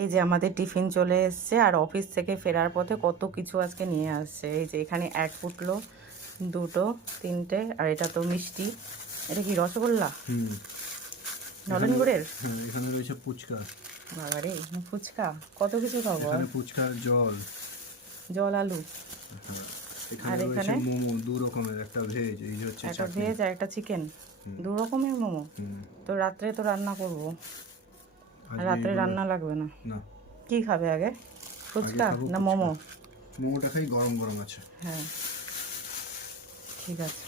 এই যে আমাদের টিফিন চলে এসছে, আর অফিস থেকে ফেরার পথে কত কিছু আজকে নিয়ে আসছে। এই যে এখানে এক ফুটলো, দুটো, তিনটে, আর এটা তো মিষ্টি। এটা কি রসগোল্লা? নলেন গুড়ের? হ্যাঁ, এখানে রয়েছে ফুচকা। বাবারে, ফুচকা কত কিছু খাবো। এখানে ফুচকার জল, জল আলু। এখানে রয়েছে মোমো দু রকমের, একটা ভেজ, এই যে হচ্ছে একটা ভেজ আর একটা চিকেন, দু রকমের মোমো। তো রাত্রে তো রান্না করব, রাত্রে রান্না লাগবে না। না, কি খাবে আগে, ফুচকা না মোমো? মোমোটা খাই, গরম গরম আছে। হ্যাঁ ঠিক আছে,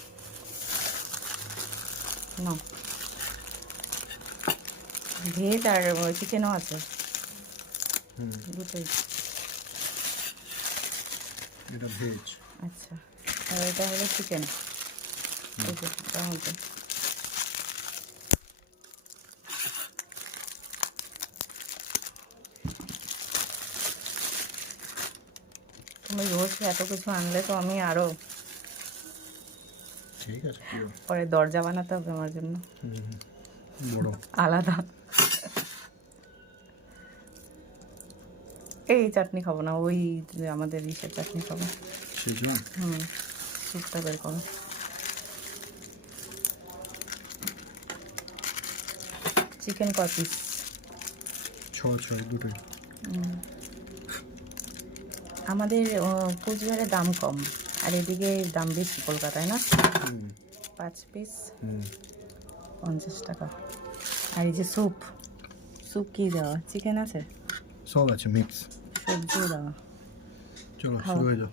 না ভেজ আর চিকেনও আছে, দুটোই। এটা ভেজ। আচ্ছা, আর এটা হলো চিকেন। এই যে এটা হচ্ছে তুমি রোজ এত কিছু আনলে তো আমি আরো, ঠিক আছে, পরে দরজা বানাতে হবে আমার জন্য বড় আলাদা। এই চাটনি খাবো না, ওই আমাদের ইসের চাটনি খাবো। স্যুপটা বের করো। চিকেন ক পিস? 6 দুটোই। আমাদের কুচবিহারে দাম কম, আর এদিকে দাম বেশি কলকাতায়, না? 5 পিস 50 টাকা। আর এই যে স্যুপ, স্যুপ কি দেওয়া? চিকেন আছে, সব আছে মিক্স, সবজিও দেওয়া। চলো শুরু হয়ে যাও।